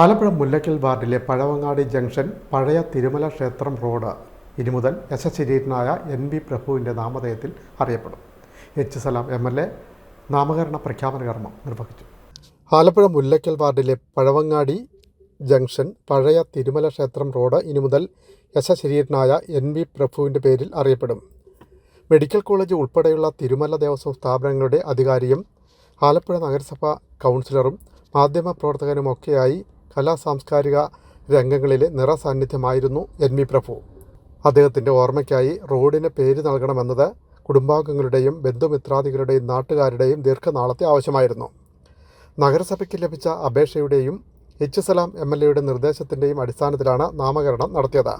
ആലപ്പുഴ മുല്ലക്കൽ വാർഡിലെ പഴവങ്ങാടി ജംഗ്ഷൻ പഴയ തിരുമല ക്ഷേത്രം റോഡ്. ഇനി മുതൽ യശശരീരനായ എൻ വി പ്രഭുവിന്റെ നാമധേയത്തിൽ അറിയപ്പെടും. H Salam M L A നാമകരണ പ്രഖ്യാപന കർമ്മം നിർവഹിച്ചു. ആലപ്പുഴ മുല്ലക്കൽ വാർഡിലെ പഴവങ്ങാടി ജംഗ്ഷൻ പഴയ തിരുമല ക്ഷേത്രം റോഡ് ഇനി മുതൽ യശശരീരനായ എൻ വി പ്രഭുവിന്റെ പേരിൽ അറിയപ്പെടും. മെഡിക്കൽ കോളേജ് ഉൾപ്പെടെയുള്ള തിരുമല ദേവസ്വം സ്ഥാപനങ്ങളുടെ അധികാരിയും ആലപ്പുഴ നഗരസഭാ കൗൺസിലറും മാധ്യമപ്രവർത്തകനുമൊക്കെയായി കലാ സാംസ്കാരിക രംഗങ്ങളിലെ നിറസാന്നിധ്യമായിരുന്നു എൻ വി പ്രഭു. അദ്ദേഹത്തിന്റെ ഓർമ്മയ്ക്കായി റോഡിന് പേര് നൽകണമെന്നത് കുടുംബാംഗങ്ങളുടെയും ബന്ധുമിത്രാദികളുടെയും നാട്ടുകാരുടെയും ദീർഘനാളത്തെ ആവശ്യമായിരുന്നു. നഗരസഭയ്ക്ക് ലഭിച്ച അപേക്ഷയുടെയും എച്ച് സലാം എം എൽ എയുടെ നിർദ്ദേശത്തിന്റെയും അടിസ്ഥാനത്തിലാണ് നാമകരണം നടത്തിയത്.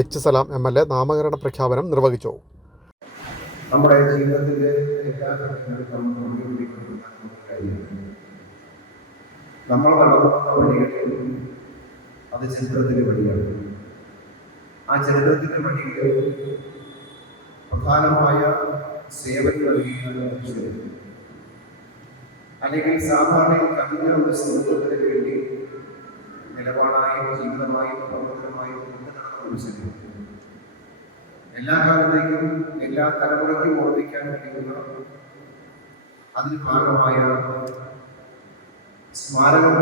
H Salam M L A നാമകരണ പ്രഖ്യാപനം നിർവഹിച്ചു. നമ്മുടെ ജീവിതത്തിലെ എല്ലാ ഘട്ടങ്ങളിലും നമ്മൾ മുന്നോട്ടിക്കൊണ്ടിരിക്കുന്ന വഴികൾ അത് ചരിത്രത്തിന്റെ വഴിയാണ് ആ ചരിത്രത്തിന്റെ വഴികൾ പ്രധാനമായ സേവനം മനുഷ്യർ അല്ലെങ്കിൽ സാധാരണ കവിഞ്ഞ ഒരു സമൂഹത്തിന് വേണ്ടി നിലപാടായും ജീവിതമായും പ്രവർത്തനമായും മനുഷ്യർ എല്ലാ കാലത്തേക്കും എല്ലാ തലമുറയ്ക്കും ഓർമ്മിക്കാൻ കഴിയുന്ന അതിന് ഭാഗമായ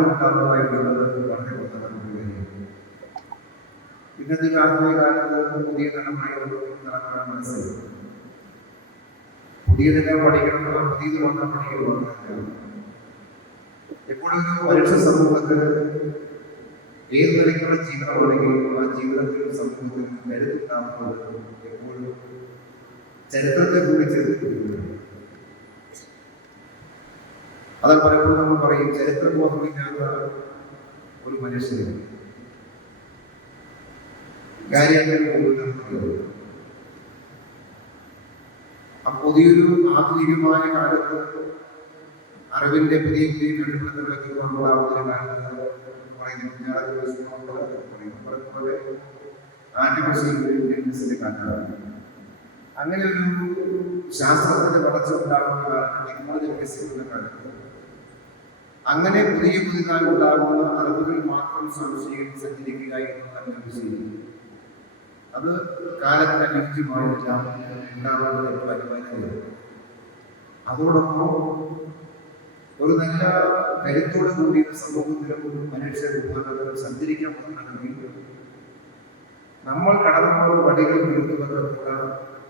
ഉണ്ടാകുക എന്നുള്ളത് വളരെ പ്രധാനപ്പെട്ട കാര്യമാണ് ഇന്നത്തെ ആധുനിക കാലത്ത് പുതിയ തലമുറ നടക്കാൻ മനസ്സിൽ പുതിയതെല്ലാം പഠിക്കണം പുതിയത് വന്നാൽ പഠിക്കണമെന്നോ എപ്പോഴും ഒരു മനുഷ്യ സമൂഹത്തിൽ ഏത് നിലയ്ക്കുള്ള ജീവിതമാണെങ്കിലും ആ ജീവിതത്തിൽ സമൂഹത്തിൽ കരുത്തുണ്ടാകുന്നത് എപ്പോഴും ചരിത്രത്തെ കൂടി ചേർത്തിട്ടുണ്ട് അതാണ് പലപ്പോഴും നമ്മൾ പറയും ചരിത്രബോധമില്ലാത്ത ഒരു മനുഷ്യന് കാര്യങ്ങൾ ആ പുതിയൊരു ആധുനികമായ കാലത്ത് അറിവിന്റെ പുതിയ പുതിയ കണ്ടുപിടുത്തങ്ങളൊക്കെ കൊണ്ടുപോകാവുന്ന അങ്ങനെ ഒരു ശാസ്ത്രത്തിന്റെ വളർച്ച ഉണ്ടാകുന്ന കാലത്ത് ടെക്നോളജി വികസിക്കുന്ന കാലത്ത് അങ്ങനെ പുതിയ പുതിയതായി ഉണ്ടാകുന്ന അറിവുകൾ മാത്രം സംശയിച്ച് സഞ്ചരിക്കുക എന്നുള്ളതാണ് ശരി അത് കാലത്തിന് അനുയോജ്യമായിട്ടില്ല ഉണ്ടാകുന്നത് ഏറ്റവും അനിവാര്യമാണ് അതോടൊപ്പം ഒരു നല്ല കരുത്തോട് കൂടി സമൂഹത്തിലും മനുഷ്യ വിഭാഗങ്ങൾ സഞ്ചരിക്കാൻ പറ്റണമെങ്കിൽ നമ്മൾ കടന്നുള്ള വടികൾ നിർത്തുന്നതിനുള്ള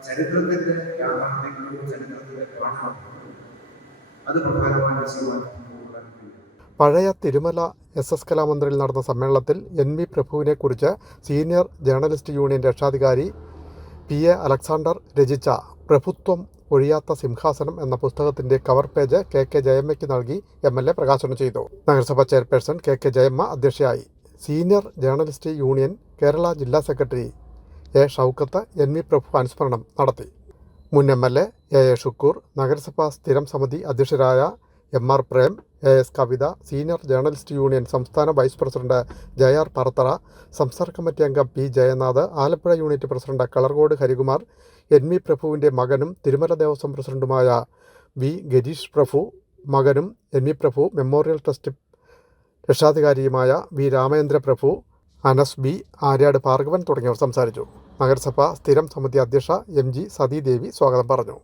ചരിത്രത്തിന്റെ യാഥാർത്ഥ്യങ്ങളും ചരിത്രത്തിന്റെ പാഠമാണ് അത് പ്രധാനമായ വിഷയമാണ് പഴയ തിരുമല എസ് എസ് കലാമന്ദിറിൽ നടന്ന സമ്മേളനത്തിൽ എൻ വി പ്രഭുവിനെക്കുറിച്ച് സീനിയർ ജേർണലിസ്റ്റ് യൂണിയൻ രക്ഷാധികാരി പി എ അലക്സാണ്ടർ രചിച്ച പ്രഭുത്വം ഒഴിയാത്ത സിംഹാസനം എന്ന പുസ്തകത്തിന്റെ കവർ പേജ് കെ കെ ജയമ്മയ്ക്ക് നൽകി എം എൽ എ പ്രകാശനം ചെയ്തു. നഗരസഭാ ചെയർപേഴ്സൺ കെ കെ ജയമ്മ അധ്യക്ഷയായി. സീനിയർ ജേർണലിസ്റ്റ് യൂണിയൻ കേരള ജില്ലാ secretary A Shoukath N V Prabhu അനുസ്മരണം നടത്തി. മുൻ M L A A A Shukoor നഗരസഭാ സ്ഥിരം സമിതി അധ്യക്ഷരായ M R Prem A S Kavitha senior journalist union സംസ്ഥാന വൈസ് പ്രസിഡന്റ് ജയാർ പറത്തറ സംസ്ഥാന കമ്മിറ്റി അംഗം P Jayanath Alappuzha unit president Kalarcode Harikumar N V പ്രഭുവിന്റെ മകനും തിരുമല ദേവസ്വം പ്രസിഡന്റുമായ വി ഗരീഷ് പ്രഭു മകനും N V Prabhu memorial trust രക്ഷാധികാരിയുമായ V Ramendra Prabhu Anas B Aryad Bhargavan തുടങ്ങിയവർ സംസാരിച്ചു. നഗരസഭ സ്ഥിരം സമിതി അധ്യക്ഷ എം ജി സതീദേവി സ്വാഗതം പറഞ്ഞു.